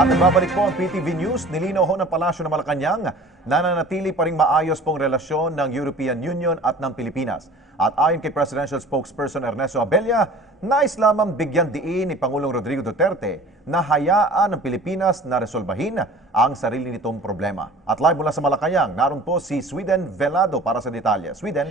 At nagbabalik po ang PTV News, nilinaw ho ng Palasyo ng Malacanang, nananatili pa ring maayos pong relasyon ng European Union at ng Pilipinas. At ayon kay Presidential Spokesperson Ernesto Abella, nais lamang bigyan diin ni Pangulong Rodrigo Duterte na hayaan ng Pilipinas na resolbahin ang sarili nitong problema. At live mula sa Malacanang, naroon po si Sweden Velado para sa detalye. Sweden.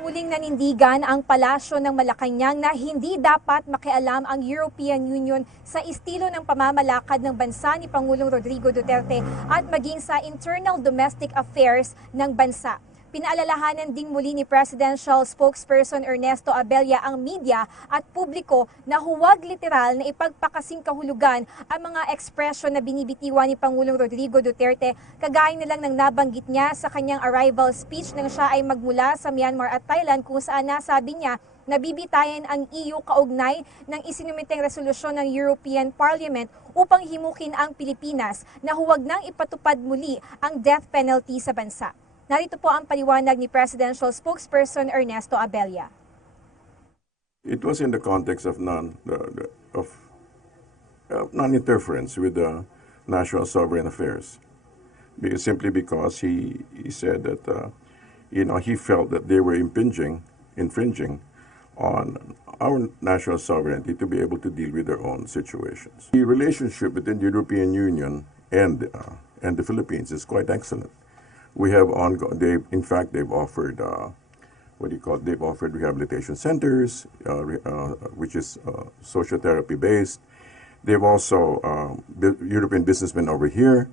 Muling nanindigan ang Palasyo ng Malacanang na hindi dapat makialam ang European Union sa estilo ng pamamalakad ng bansa ni Pangulong Rodrigo Duterte at maging sa internal domestic affairs ng bansa. Pinaalalahanan ding muli ni Presidential Spokesperson Ernesto Abella ang media at publiko na huwag literal na ipagpakasing kahulugan ang mga ekspresyon na binibitiwan ni Pangulong Rodrigo Duterte, kagaya na lang ng nabanggit niya sa kanyang arrival speech nang siya ay magmula sa Myanmar at Thailand, kung saan nasabi niya na bibitayan ang EU kaugnay ng isinumiteng resolusyon ng European Parliament upang himukin ang Pilipinas na huwag nang ipatupad muli ang death penalty sa bansa. Narito po ang paliwanag ni Presidential Spokesperson Ernesto Abella. It was in the context of non-interference with the national sovereign affairs, simply because he said that he felt that they were infringing on our national sovereignty to be able to deal with their own situations. The relationship between the European Union and the Philippines is quite excellent. We have they've offered they've offered rehabilitation centers, which is social therapy based. They've also European businessmen over here.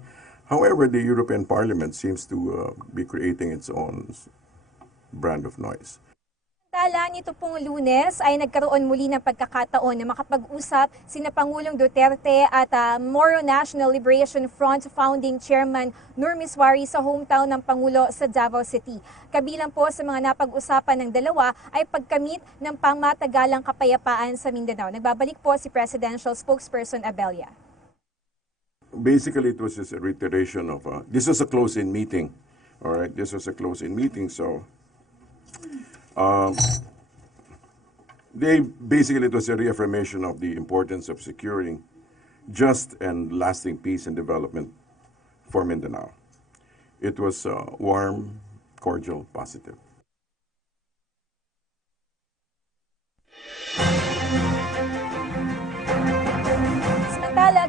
However, the European Parliament seems to be creating its own brand of noise. Tala nito pong Lunes ay nagkaroon muli ng pagkakataon na makapag-usap sina Pangulong Duterte at Moro National Liberation Front founding chairman Nur Miswari sa hometown ng Pangulo sa Davao City. Kabilang po sa mga napag-usapan ng dalawa ay pagkamit ng pangmatagalang kapayapaan sa Mindanao. Nagbabalik po si Presidential Spokesperson Abella. Basically, it was just a reiteration of this was a close-in meeting. All right, this was a close-in meeting, so. It was a reaffirmation of the importance of securing just and lasting peace and development for Mindanao. It was warm, cordial, positive.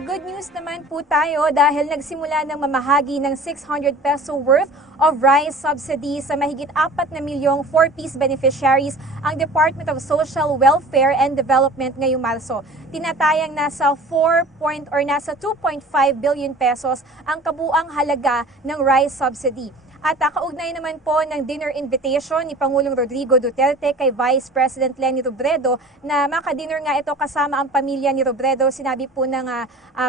Good news naman po tayo dahil nagsimula ng mamahagi ng 600 peso worth of rice subsidy sa mahigit 4 na milyong 4-piece beneficiaries ang Department of Social Welfare and Development ngayong Marso. Tinatayang nasa 2.5 billion pesos ang kabuang halaga ng rice subsidy. At kaugnay naman po ng dinner invitation ni Pangulong Rodrigo Duterte kay Vice President Leni Robredo na makadinner nga ito kasama ang pamilya ni Robredo. Sinabi po ng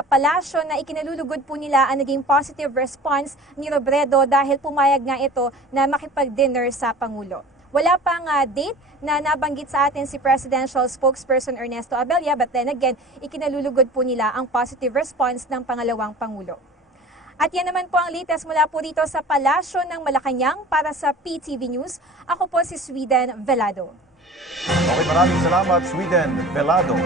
Palasyo na ikinalulugod po nila ang naging positive response ni Robredo dahil pumayag nga ito na makipag-dinner sa Pangulo. Wala pang date na nabanggit sa atin si Presidential Spokesperson Ernesto Abella, but then again, ikinalulugod po nila ang positive response ng pangalawang Pangulo. At yan naman po ang latest mula po dito sa Palasyo ng Malacanang para sa PTV News. Ako po si Sweden Velado. Okay, maraming salamat, Sweden Velado.